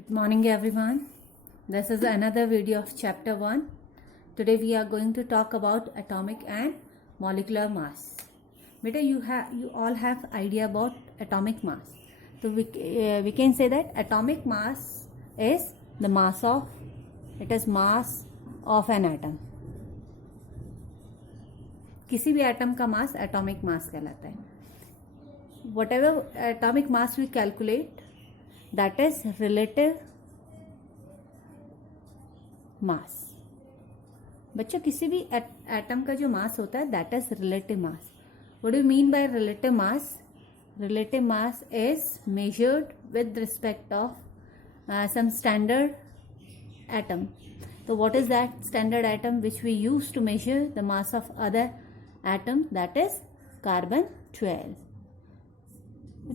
Good morning everyone. This is another video of chapter 1. Today we are going to talk about atomic and molecular mass. Beta, you all have idea about atomic mass. So we can say that atomic mass is the mass of an atom. किसी भी atom का mass atomic mass कहलाता है. Whatever atomic mass we calculate, that is relative mass. बच्चों किसी भी atom का जो मास होता है that is relative mass. What do you mean by relative mass? Relative mass is measured with respect of some standard atom. So what is that standard atom which we use to measure the mass of other atom? That is carbon 12.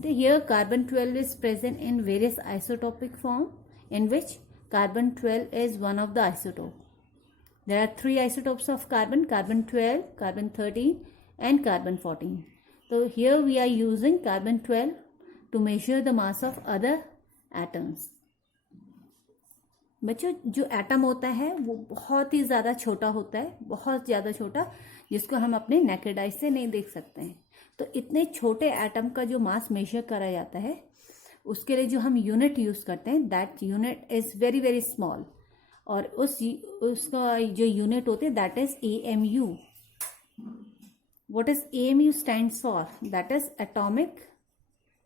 Here carbon 12 is present in various isotopic form, in which carbon 12 is one of the isotope. There are 3 isotopes of carbon: carbon 12, carbon 13 and carbon 14. So here we are using carbon 12 to measure the mass of other atoms. बच्चों जो atom होता है वो बहुत ही ज़्यादा छोटा होता है, बहुत ज़्यादा छोटा, जिसको हम अपने नेकेड आई से नहीं देख सकते हैं. तो इतने छोटे एटम का जो मास मेजर करा जाता है उसके लिए जो हम यूनिट यूज़ करते हैं, that unit is very very small. और उसका जो यूनिट होते हैं that is AMU. What is AMU stands for? That is atomic,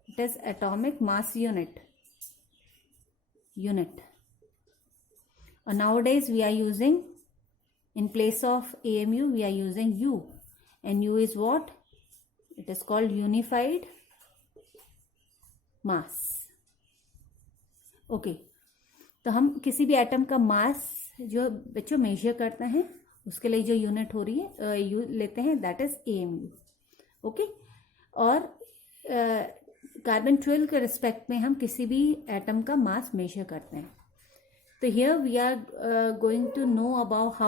it is atomic mass unit. And nowadays we are using, in place of AMU we are using U, and U is what? It is called unified mass. Okay, तो हम किसी भी atom का मास जो बच्चों major करते हैं उसके लिए जो यूनिट हो रही है लेते हैं दैट इज AMU. ओके, और कार्बन 12 के रिस्पेक्ट में हम किसी भी एटम का मास मेजर करते हैं. So here we are going to know about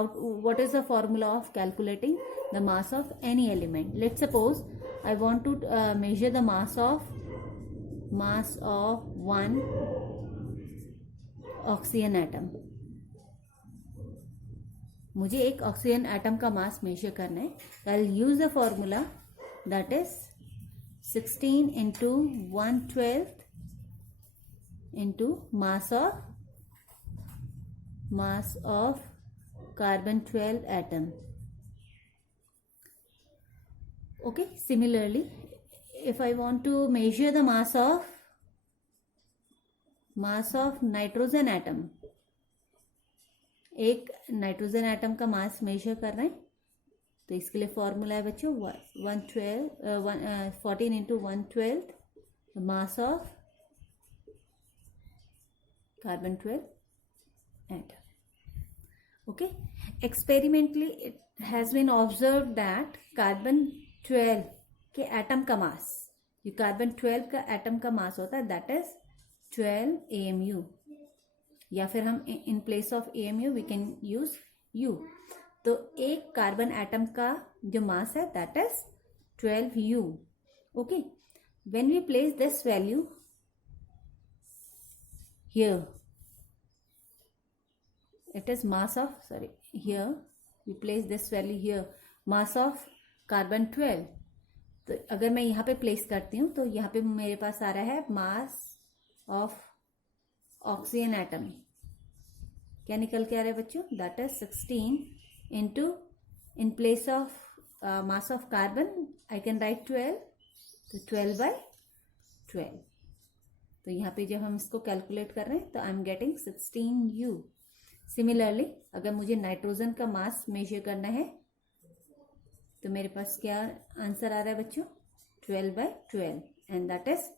what is the formula of calculating the mass of any element. Let's suppose I want to measure the mass of one oxygen atom. मुझे एक oxygen atom का मास major करना है. I'll use the formula that is 16 into 1/12 into mass of carbon 12 atom. Okay, similarly if I want to measure the mass of nitrogen atom, एक nitrogen atom का मास major कर रहे हैं तो इसके लिए फॉर्मूला है बच्चों 14 into 1/12 mass of carbon 12 atom. Okay, experimentally it has been observed that carbon 12 के एटम का मास, जो कार्बन 12 का एटम का मास होता है दैट इज 12 AMU, या फिर हम in place of AMU we can use U. तो एक कार्बन एटम का जो मास है that is 12U. Okay, when we place this value here, it is mass of, here we place this value here, mass of carbon 12. तो अगर मैं यहाँ पे प्लेस करती हूँ तो यहाँ पे मेरे पास आ रहा है मास ऑफ ऑक्सीजन एटम. क्या निकल के आ रहा है बच्चों? That is 16 into, in place of mass of carbon I can write 12, तो 12/12. तो यहाँ पे जब हम इसको कैलकुलेट कर रहे हैं तो I am getting 16U. Similarly अगर मुझे नाइट्रोजन का मास मेजर करना है तो मेरे पास क्या आंसर आ रहा है बच्चों? 12/12 एंड दैट इज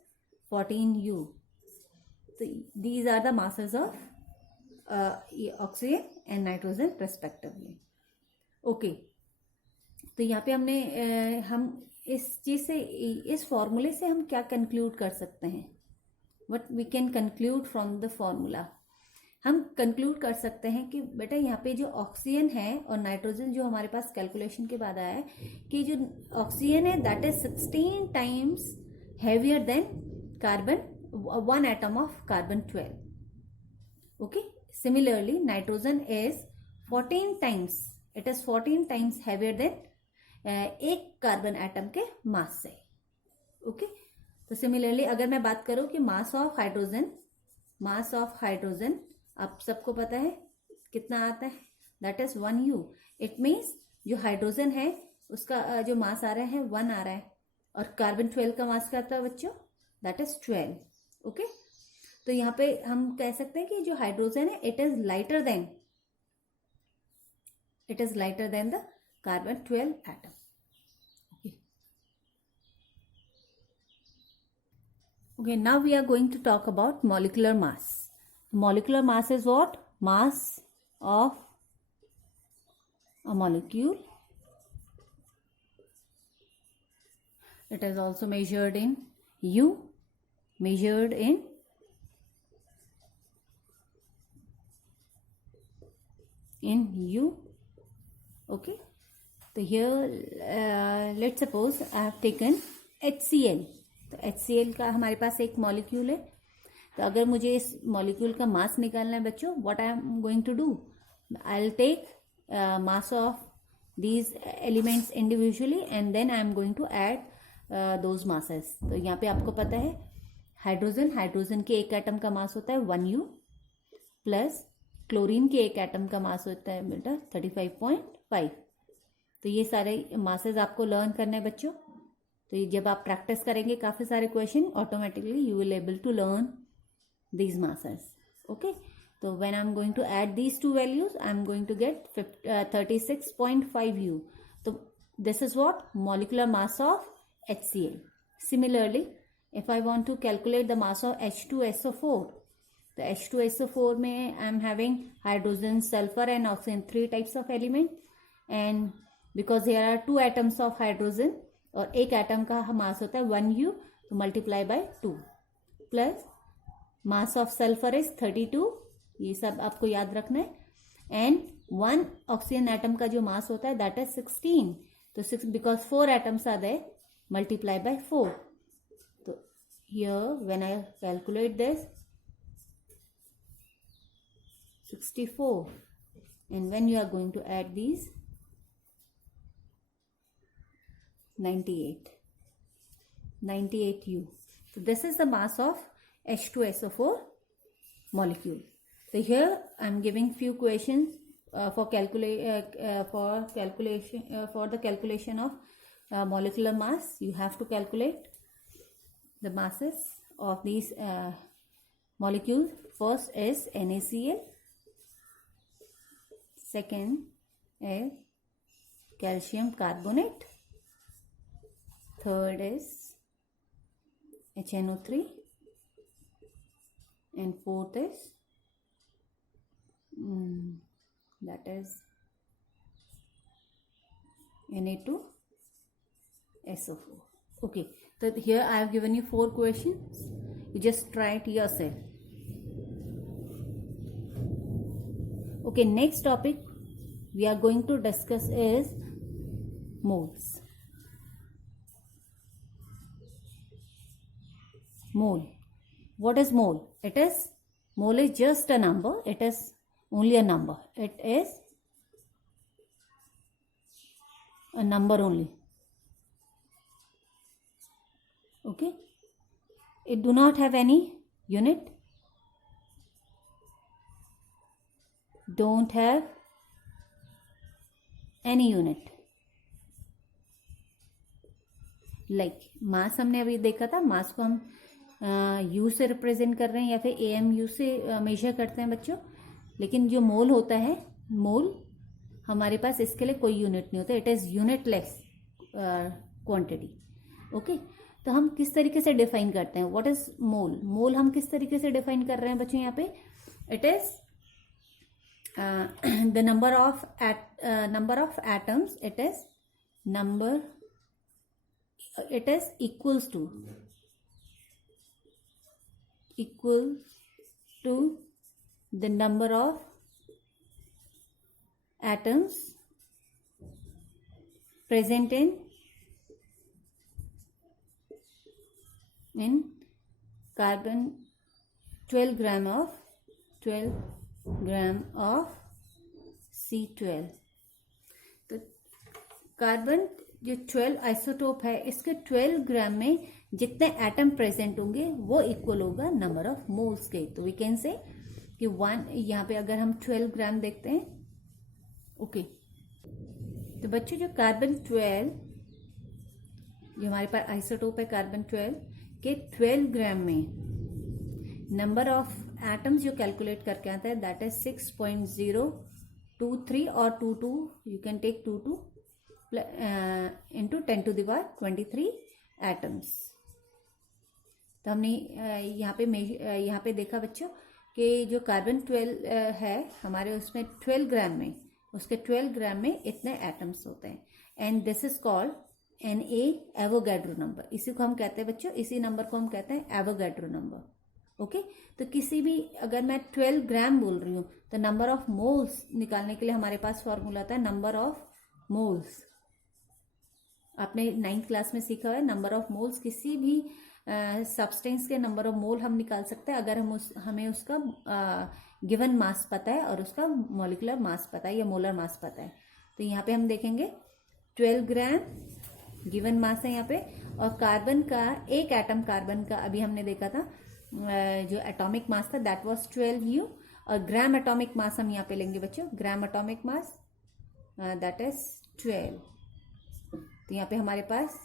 14U. तो these are the masses of oxygen and nitrogen respectively. Okay, तो यहाँ पे हमने हम इस चीज से, इस फॉर्मूले से हम क्या कंक्लूड कर सकते हैं? What we can conclude from the formula? हम कंक्लूड कर सकते हैं कि बेटा यहाँ पे जो ऑक्सीजन है और नाइट्रोजन जो हमारे पास कैलकुलेशन के बाद आया है कि जो ऑक्सीजन है that is 16 times heavier than carbon, one atom of carbon 12. Okay, similarly nitrogen is 14 times, it is 14 times heavier than एक कार्बन एटम के मास से. ओके, तो सिमिलरली अगर मैं बात करूं कि मास ऑफ हाइड्रोजन आप सबको पता है कितना आता है, that is 1U. It means जो हाइड्रोजन है उसका जो मास आ रहा है 1 आ रहा है, और कार्बन 12 का मास क्या आता है बच्चों, दैट इज 12. ओके, तो यहाँ पे हम कह सकते हैं कि जो हाइड्रोजन है it is lighter than the carbon 12 atom. Okay, now we are going to talk about molecular mass. Molecular mass is what? Mass of a molecule. It is also measured in U, measured in U. Okay, so here let's suppose I have taken HCl. तो HCl का हमारे पास एक molecule है. तो अगर मुझे इस molecule का मास निकालना है बच्चों, what I am going to do, I will take mass of these elements individually and then I am going to add those masses. तो यहाँ पे आपको पता है हाइड्रोजन के एक एटम का मास होता है 1U, प्लस क्लोरीन के एक एटम का मास होता है बेटा 35.5. तो ये सारे मासेस आपको लर्न करना है बच्चों. तो ये जब आप प्रैक्टिस करेंगे काफ़ी सारे question, automatically you will able to learn these masses. Okay, तो when I am going to add these two values I am going to get 36.5U. तो this is what molecular mass of HCl. Similarly if I want to calculate the mass of H2SO4, तो H2SO4 में I am having hydrogen, sulphur and oxygen, 3 types of element. And because there are 2 atoms of hydrogen और एक atom का मास होता है 1U, तो multiply by 2, plus mass of sulphur is 32, ये सब आपको याद रखना है. एंड 1 ऑक्सीजन एटम का जो मास होता है दैट इज 16. तो 6 because 4 atoms are there, multiply by 4. तो here when I calculate this 64, and when you are going to add these 98U. So this is the mass of H2SO4 molecule. So here I am giving few questions for the calculation of molecular mass. You have to calculate the masses of these molecules. First is NaCl, second is calcium carbonate, third is HNO3, and fourth is that is Na2SO4. Okay, so here I have given you 4 questions. You just try it yourself. Okay, next topic we are going to discuss is moles. Mole. What is mole? Mole is just a number. It is only a number. It is a number only. Okay. It do not have any unit. Don't have any unit. Like मास हमने अभी देखा था, मास को हम U से represent कर रहे हैं या फिर AMU से मेजर करते हैं बच्चों. लेकिन जो मोल होता है, मोल हमारे पास इसके लिए कोई यूनिट नहीं होता. It is unitless quantity. Okay, तो हम किस तरीके से डिफाइन करते हैं व्हाट इज मोल. मोल हम किस तरीके से डिफाइन कर रहे हैं बच्चों यहाँ पे. It is the number of atoms. it is equals to the number of atoms present in carbon 12 gram of 12 gram of C12। तो कार्बन जो 12 आइसोटोप है, इसके 12 ग्राम में जितने एटम प्रेजेंट होंगे वो इक्वल होगा नंबर ऑफ मोल्स के। तो वी कैन से कि वन, यहाँ पे अगर हम 12 ग्राम देखते हैं, ओके। तो बच्चों जो कार्बन 12, जो हमारे पास आइसोटोप है कार्बन 12 के 12 ग्राम में नंबर ऑफ एटम्स जो कैलकुलेट करके आता है दैट इज 6.023 और 22, you can take 22 into 10⁻23 atoms. तो हमने यहाँ पे देखा बच्चों कि जो कार्बन 12 है हमारे, उसमें 12 ग्राम में, उसके 12 ग्राम में इतने एटम्स होते हैं। And this is called Na Avogadro number. इसी को हम कहते हैं बच्चों, इसी नंबर को हम कहते हैं एवोगैड्रो नंबर। ओके, तो किसी भी, अगर मैं 12 ग्राम बोल रही हूँ तो नंबर ऑफ मोल्स निकालने के लिए हमारे पास फॉर्मूला आता है नंबर ऑफ मोल्स। आपने 9th क्लास में सीखा है नंबर ऑफ मोल्स। किसी भी सब्सटेंस के नंबर ऑफ मोल हम निकाल सकते हैं अगर हमें उसका गिवन मास पता है और उसका मॉलिक्यूलर मास पता है या मोलर मास पता है। तो यहाँ पे हम देखेंगे 12 ग्राम गिवन मास है यहाँ पे, और कार्बन का एक एटम कार्बन का अभी हमने देखा था जो एटॉमिक मास था दैट वाज 12U, और ग्राम एटॉमिक मास हम यहाँ पे लेंगे बच्चों, ग्राम एटॉमिक मास दैट इज 12। तो यहाँ पे हमारे पास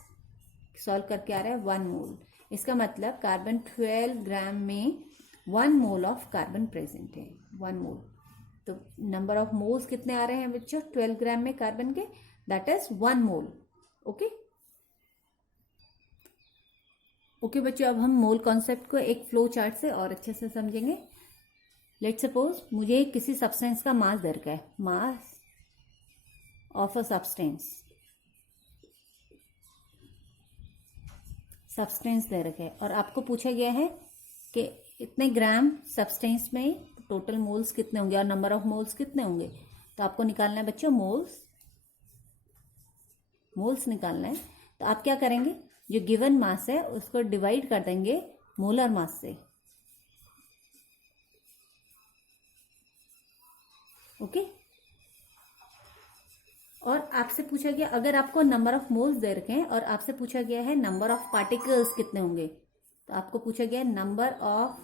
सॉल्व करके आ रहा है 1 मोल। इसका मतलब कार्बन 12 ग्राम में 1 मोल ऑफ कार्बन प्रेजेंट है, 1 मोल। तो नंबर ऑफ मोल्स कितने आ रहे हैं बच्चों 12 ग्राम में कार्बन के, that is 1 mole. Okay okay बच्चों, अब हम मोल कॉन्सेप्ट को एक फ्लो चार्ट से और अच्छे से समझेंगे। लेट्स सपोज मुझे किसी सब्सटेंस का मास दे रखा है, मास ऑफ अ सब्सटेंस दे रखा है, और आपको पूछा गया है कि इतने ग्राम सब्सटेंस में टोटल मोल्स कितने होंगे और नंबर ऑफ मोल्स कितने होंगे। तो आपको निकालना है बच्चों मोल्स निकालना है। तो आप क्या करेंगे, जो गिवन मास है उसको डिवाइड कर देंगे मोलर मास से। ओके, और आपसे पूछा गया, अगर आपको नंबर ऑफ मोल्स दे रखे हैं और आपसे पूछा गया है नंबर ऑफ पार्टिकल्स कितने होंगे, तो आपको पूछा गया है नंबर ऑफ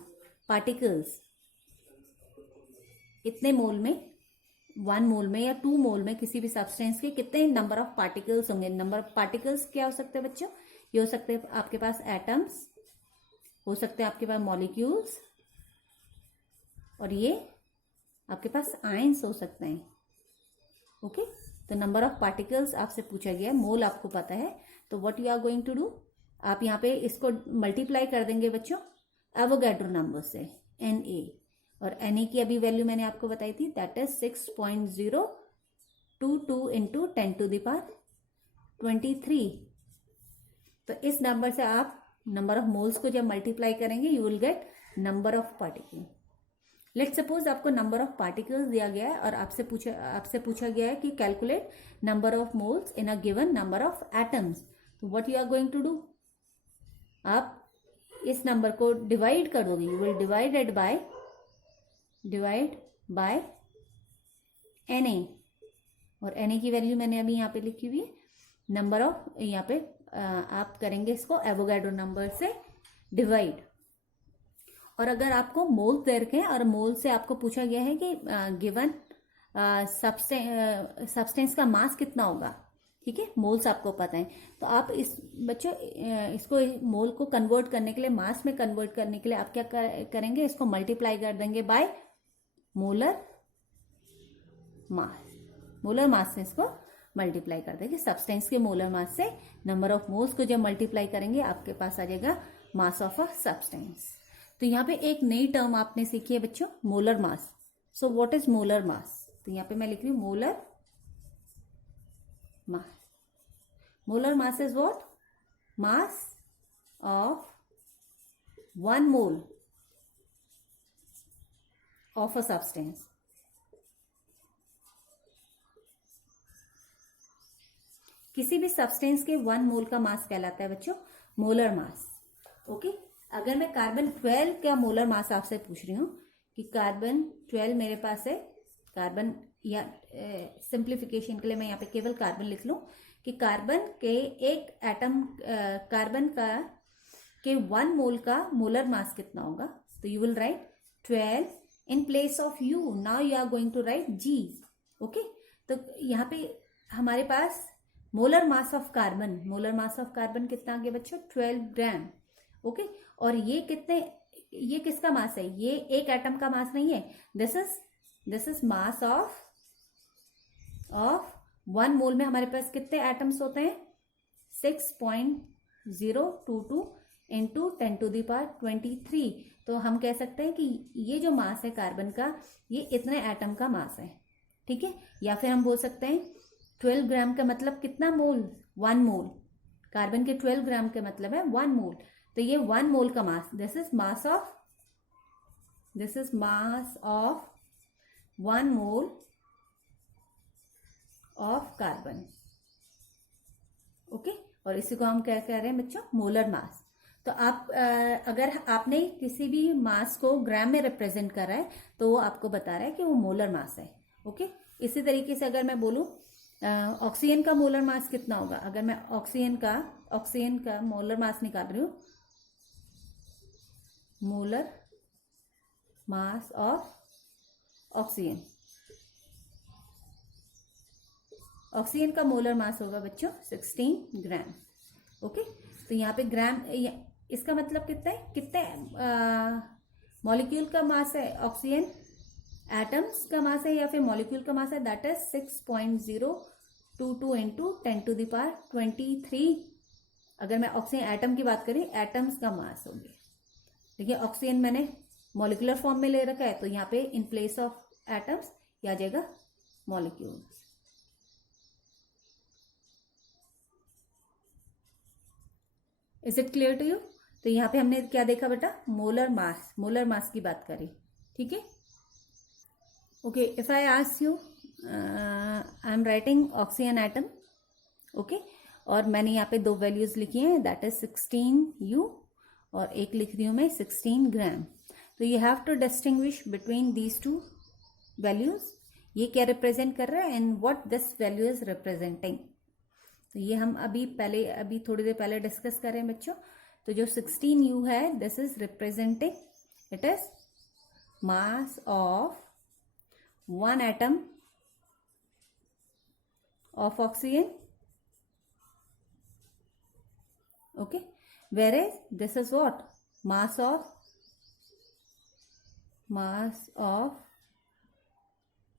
पार्टिकल्स इतने मोल में, 1 मोल में या 2 मोल में किसी भी सब्सटेंस के कितने नंबर ऑफ पार्टिकल्स होंगे। नंबर ऑफ पार्टिकल्स क्या हो सकते हैं बच्चों, ये हो सकते हैं आपके पास एटम्स, हो सकते हैं आपके पास मॉलिक्यूल्स, और ये आपके पास आयंस हो सकते हैं। ओके, तो नंबर ऑफ पार्टिकल्स आपसे पूछा गया है, मोल आपको पता है, तो what you are going to do, आप यहाँ पे इसको मल्टीप्लाई कर देंगे बच्चों एवोगैड्रो नंबर से, Na, और Na की अभी वैल्यू मैंने आपको बताई थी दैट इज 6.022 इंटू 10⁻23। तो इस नंबर से आप नंबर ऑफ मोल्स को जब मल्टीप्लाई करेंगे you will get number of particle. Let's suppose आपको नंबर ऑफ पार्टिकल्स दिया गया है और आपसे पूछा गया है कि calculate number of moles in a given number of atoms. तो what you are going to do, आप इस नंबर को डिवाइड कर दोगे, you will divide by Na, और Na की वैल्यू मैंने अभी यहाँ पे लिखी हुई है, नंबर ऑफ, यहाँ पे आप करेंगे इसको एवोगैड्रो नंबर से डिवाइड। और अगर आपको मोल दे रखे हैं और मोल से आपको पूछा गया है कि गिवन सब्सटेंस का मास कितना होगा, ठीक है, मोल्स आपको पता है, तो आप बच्चों इसको मोल को कन्वर्ट करने के लिए, मास में कन्वर्ट करने के लिए आप क्या करेंगे, इसको मल्टीप्लाई कर देंगे बाय मोलर मास से इसको मल्टीप्लाई कर देंगे। सब्सटेंस के मोलर मास से नंबर ऑफ मोल्स को जब मल्टीप्लाई करेंगे आपके पास आ जाएगा मास ऑफ अ सब्सटेंस। तो यहाँ पे एक नई टर्म आपने सीखी है बच्चों, molar mass. So what is molar mass, तो यहाँ पे मैं लिख रही हूँ molar mass is what, mass of 1 mole of a substance. किसी भी सब्सटेंस के 1 मोल का मास कहलाता है बच्चों मोलर मास। ओके, अगर मैं कार्बन 12 का मोलर मास आपसे पूछ रही हूँ कि कार्बन 12 मेरे पास है, कार्बन, या सिंप्लीफिकेशन के लिए मैं यहाँ पे केवल कार्बन लिख लूँ कि कार्बन के एक एटम, कार्बन का के 1 मोल का मोलर मास कितना होगा. तो you will write 12 in place of you. Now you are going to write g. Okay, तो यहाँ पे हमारे पास molar mass of carbon, molar mass of carbon कितना आ गया बच्चों, 12 ग्राम. ओके, और ये कितने, ये किसका मास है, ये एक एटम का मास नहीं है. दिस इज मास ऑफ 1 मोल में हमारे पास कितने एटम्स होते हैं, 6.022 इंटू 10⁻23. तो हम कह सकते हैं कि ये जो मास है कार्बन का, ये इतने एटम का मास है. ठीक है, या फिर हम बोल सकते हैं 12 ग्राम का मतलब कितना मोल, 1 मोल. कार्बन के 12 ग्राम का मतलब है 1 मोल. तो ये 1 मोल का mass, this is mass of 1 mole of carbon. Okay, और इसी को हम क्या कह रहे हैं बच्चों, मोलर मास. तो आप अगर आपने किसी भी मास को ग्राम में रिप्रेजेंट करा है तो वो आपको बता रहा है कि वो मोलर मास है. ओके, इसी तरीके से अगर मैं बोलूं ऑक्सीजन का मोलर मास कितना होगा, अगर मैं ऑक्सीजन का मोलर मास निकाल रही हूँ, molar mass of oxygen, oxygen का मोलर मास होगा बच्चों 16 ग्राम. ओके, तो यहाँ पे ग्राम, इसका मतलब कितना है, कितने मॉलिक्यूल का मास है ऑक्सीजन, एटम्स का मास है या फिर मॉलिक्यूल का मास है, दैट इज 6.022 इंटू 10⁻23. अगर मैं ऑक्सीजन एटम की बात करें, एटम्स का मास हो गया. देखिए ऑक्सीजन मैंने मॉलिक्यूलर फॉर्म में ले रखा है, तो यहाँ पे इन प्लेस ऑफ एटम्स क्या आ जाएगा, molecules. Is it clear to you. तो यहाँ पे हमने क्या देखा बेटा, मोलर मास की बात करी. ठीक है, okay. If I ask you, I am writing oxygen atom. Okay, और मैंने यहाँ पे 2 वैल्यूज लिखी हैं, दैट इज 16U और एक लिख रही हूँ मैं 16 ग्राम. तो you have to distinguish between these 2 values. ये क्या रिप्रेजेंट कर रहा है and what this value is representing. तो ये हम अभी थोड़ी देर पहले डिस्कस कर रहे हैं बच्चों. तो जो 16U है, this is representing, it is mass of 1 atom of oxygen. Okay, whereas this is what, mass of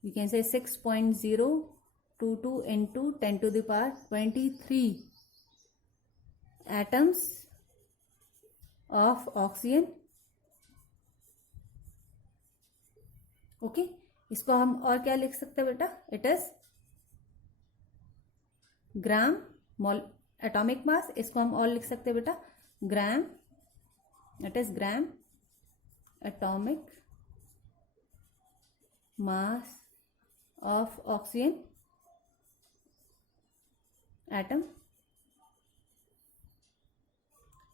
you can say 6.022 into 10⁻23 atoms of oxygen. Okay, इसको हम और क्या लिख सकते हैं बेटा, it is gram atomic mass. इसको हम और लिख सकते हैं बेटा gram, it is gram atomic mass of oxygen atom.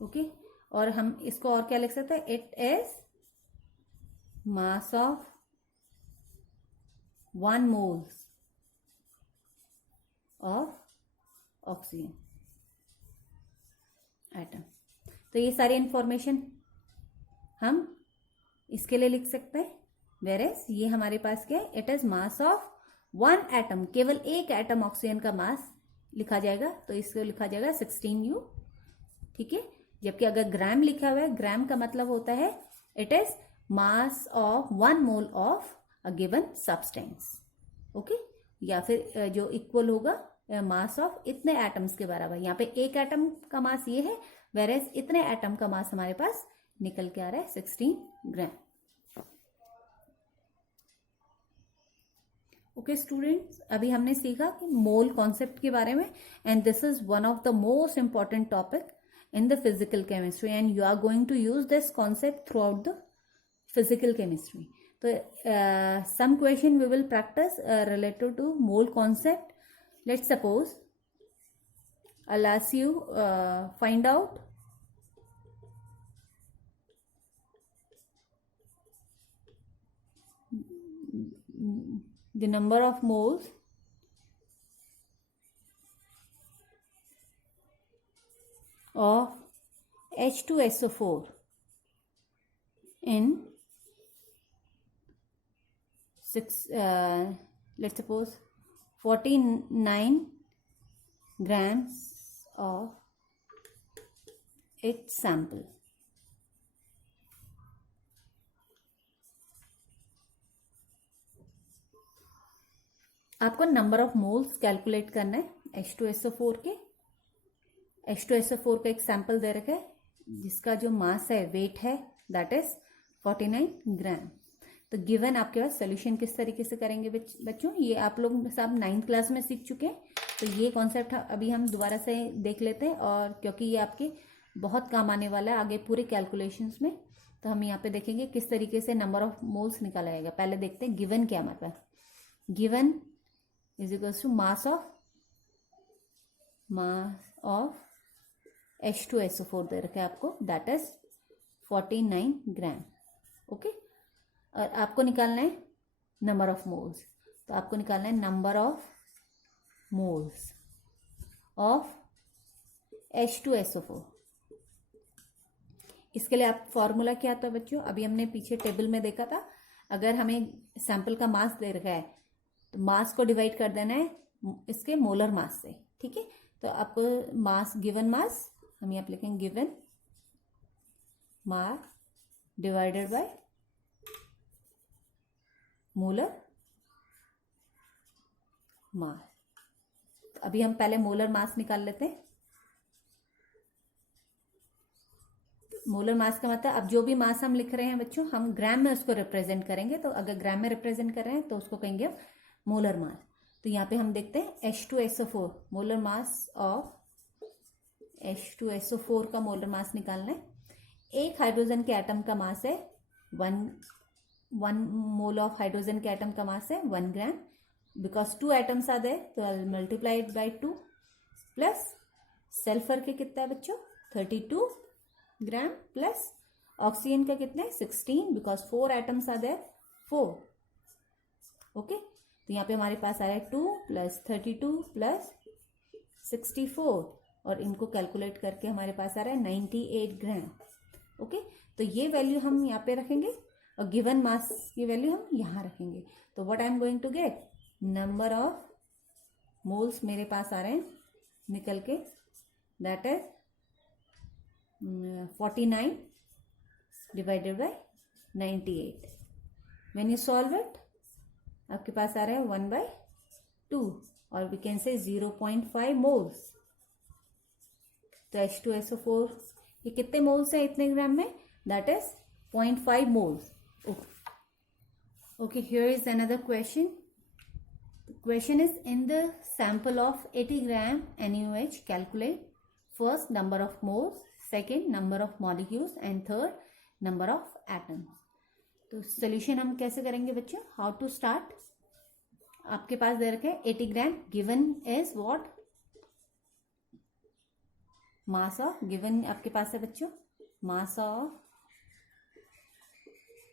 Okay, और हम इसको और क्या लिख सकते हैं, it is mass of 1 moles of oxygen atom. तो ये सारी इंफॉर्मेशन हम इसके लिए लिख सकते हैं. वेरेस ये हमारे पास क्या है, it is mass of 1 atom, केवल एक एटम ऑक्सीजन का मास लिखा जाएगा, तो इसको लिखा जाएगा 16U. ठीक है, जबकि अगर ग्राम लिखा हुआ है, ग्राम का मतलब होता है it is mass of 1 mole of a given substance. Okay, या फिर जो इक्वल होगा मास ऑफ इतने एटम्स के बराबर. यहाँ पे एक एटम का मास ये है, वेरेस इतने एटम का मास हमारे पास निकल के आ रहा है 16 ग्राम. ओके स्टूडेंट्स, अभी हमने सीखा कि मोल कॉन्सेप्ट के बारे में, and this is one of the most important topic in the physical chemistry, and you are going to use this concept throughout the physical chemistry. So some question we will practice related to mole concept. Let's suppose I'll ask you find out the number of moles of H2SO4 in let's suppose 49 grams of its sample. आपको number of moles calculate करना है H2SO4 के। H2SO4 का एक sample दे रखा है जिसका जो मास है, वेट है, दैट इज 49 ग्राम। तो गिवन आपके पास सोल्यूशन किस तरीके से करेंगे बच्चों, ये आप लोग सब 9th क्लास में सीख चुके हैं। तो ये कॉन्सेप्ट अभी हम दोबारा से देख लेते हैं, और क्योंकि ये आपके बहुत काम आने वाला है आगे पूरे कैलकुलेशंस में। तो हम यहाँ पे देखेंगे किस तरीके से नंबर ऑफ मोल्स निकाला जाएगा। पहले देखते हैं गिवन क्या हमारे पास। Given is equals to mass of H2SO4 दे रखा है आपको, दैट इज 49 ग्राम। ओके, और आपको निकालना है नंबर ऑफ मोल्स। तो आपको निकालना है number of moles of H2SO4। इसके लिए आप फॉर्मूला क्या आता है बच्चों, अभी हमने पीछे टेबल में देखा था। अगर हमें सैंपल का मास दे रखा है तो मास को डिवाइड कर देना है इसके मोलर मास से। ठीक है, तो आपको मास, गिवन मास हम यहाँ पे लिखेंगे given mass divided by molar mass. अभी हम पहले मोलर मास निकाल लेते हैं। मोलर मास का मतलब अब जो भी मास हम लिख रहे हैं बच्चों, हम ग्राम में उसको रिप्रेजेंट करेंगे। तो अगर ग्राम में रिप्रेजेंट कर रहे हैं तो उसको कहेंगे मोलर मास। तो यहाँ पे हम देखते हैं H2SO4 molar mass of H2SO4 का मोलर मास निकालना है। एक हाइड्रोजन के एटम का मास है 1 मोल ऑफ हाइड्रोजन के एटम का मास है 1 ग्राम। बिकॉज 2 एटम्स आर देयर तो I will multiply it by 2 plus sulphur के कितना है बच्चों 32 ग्राम प्लस ऑक्सीजन का कितना है 16 because 4 atoms are there 4। Okay, तो यहाँ पे हमारे पास आ रहा है 2 प्लस 32 प्लस 64 और इनको कैलकुलेट करके हमारे पास आ रहा है 98 ग्राम। ओके, तो ये वैल्यू हम यहाँ पे रखेंगे और गिवन मास की वैल्यू हम यहाँ रखेंगे। तो what I am going to get, number of moles मेरे पास आ रहे हैं निकल के, that is 49 divided by 98। When you solve it आपके पास आ रहा है 1/2 और वी कैन से 0.5 मोल्स। तो H2SO4 ये कितने मोल्स है इतने ग्राम में, that is 0.5 moles. Okay, here is another question. The question is, in the sample of 80 gram NaOH, calculate first number of moles, second number of molecules and third number of atoms. तो solution हम कैसे करेंगे बच्चों, how to start. आपके पास दे रखे 80 gram, given is what, mass of, given आपके पास है बच्चों mass of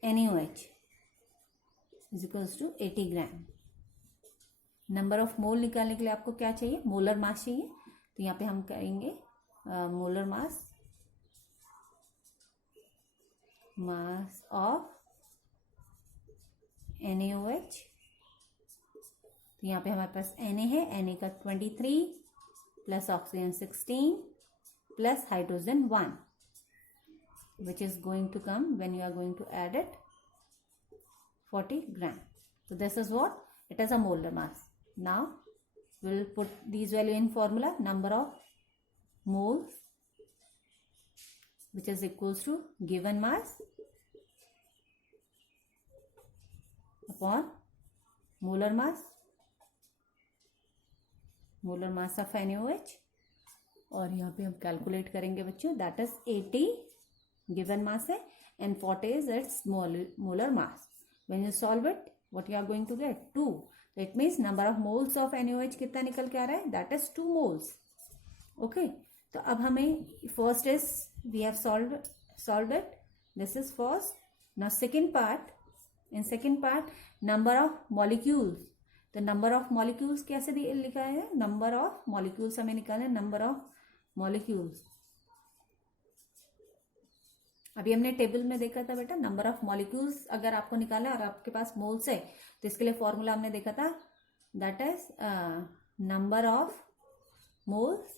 NaOH is equals to 80 gram. Number of mole निकालने के लिए आपको क्या चाहिए, मोलर मास चाहिए। तो यहाँ पे हम करेंगे मोलर मास ऑफ NaOH। तो यहाँ पे हमारे पास Na है, Na का 23 plus oxygen 16 plus hydrogen 1 which is going to come when you are going to add it 40 gram. So this is what it is, a molar mass. Now we will put these value in formula, number of moles which is equals to given mass upon molar mass of NaOH। और यहाँ पे हम calculate करेंगे बच्चों, that is 80 given mass है and 40 is its molar mass. When you solve it what you are going to get 2। तो it means number of moles of NaOH कितना निकल के आ रहा है, दैट इज 2 मोल्स। ओके, तो अब हमें first is we have solve it, this is first. Now second part, in second part number of molecules, तो नंबर ऑफ मॉलिक्यूल्स कैसे लिखा है, नंबर ऑफ मॉलिक्यूल्स हमें निकालना है, नंबर ऑफ मॉलिक्यूल्स। अभी हमने टेबल में देखा था बेटा, नंबर ऑफ मॉलिक्यूल्स अगर आपको निकालना है और आपके पास मोल्स है तो इसके लिए फॉर्मूला हमने देखा था, that is number of moles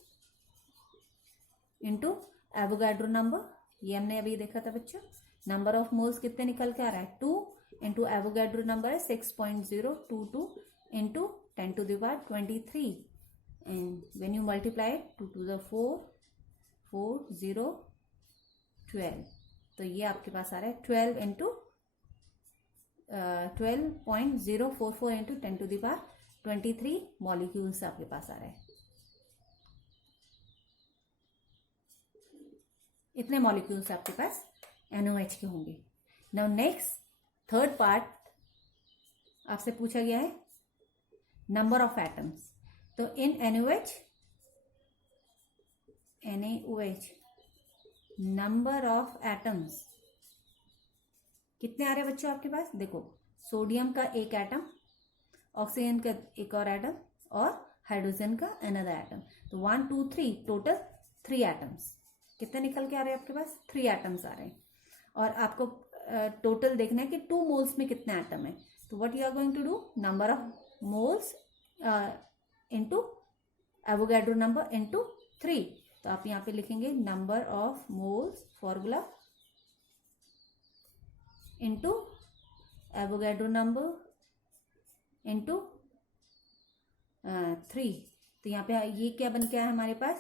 into Avogadro number. ये हमने अभी देखा था बच्चों। नंबर ऑफ मोल्स कितने निकल के आ रहा है, 2 इंटू एवोगाड्रो नंबर है 6.022 into 10 to the power 23, and when you multiply 2 to the 4 4 0 12, तो ये आपके पास आ रहा है 12 into 12.044 into 10 to the power 23 molecules आपके पास आ रहा है। इतने मॉलिक्यूल्स आपके पास NOH के होंगे। नाउ नेक्स्ट थर्ड पार्ट आपसे पूछा गया है नंबर ऑफ एटम्स। तो इन NaOH नंबर ऑफ एटम्स कितने आ रहे हैं बच्चों आपके पास, देखो सोडियम का एक एटम, ऑक्सीजन का एक और एटम और हाइड्रोजन का अनदर एटम, तो 1 2 3 टोटल 3 एटम्स। कितने निकल के आ रहे हैं आपके पास, 3 एटम्स आ रहे हैं। और आपको टोटल देखना है कि 2 मोल्स में कितने एटम है, तो what you are going to do, number of moles into Avogadro number into 3, तो आप यहाँ पे लिखेंगे number of moles formula into Avogadro number into 3, तो यहाँ पे ये क्या बन के आया हमारे पास,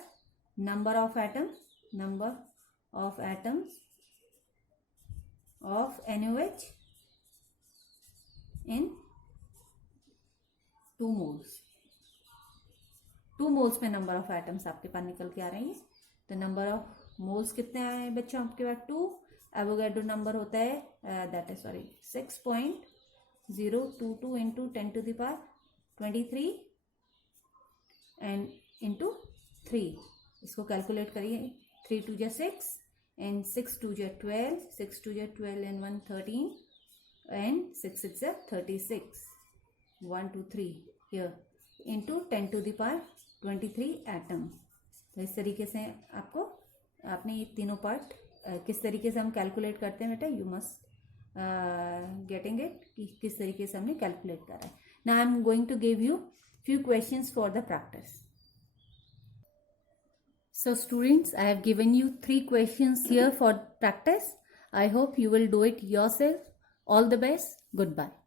number of atoms of NaOH in 2 moles। 2 moles में नंबर ऑफ एटम्स आपके पास निकल के आ रहे हैं। तो नंबर ऑफ मोल्स कितने आए हैं बच्चों आपके पास, 2, एवोगाड्रो नंबर होता है that is 6.022 into 10 to the power 23 and into 3, इसको कैलकुलेट करिए, 3 2 6 and 6 2 12, 6 2 12 and 1 13 and 6 6 36, 1 2 3 here into 10 to the power 23 atom. तो इस तरीके से आपने ये तीनों पार्ट किस तरीके से हम कैलकुलेट करते हैं बेटा, यू मस्ट गेटिंग इट कि किस तरीके से हमने कैलकुलेट करा है। Now I am going to give you few questions for the practice. So students, I have given you 3 questions here for practice. I hope you will do it yourself. All the best. Goodbye.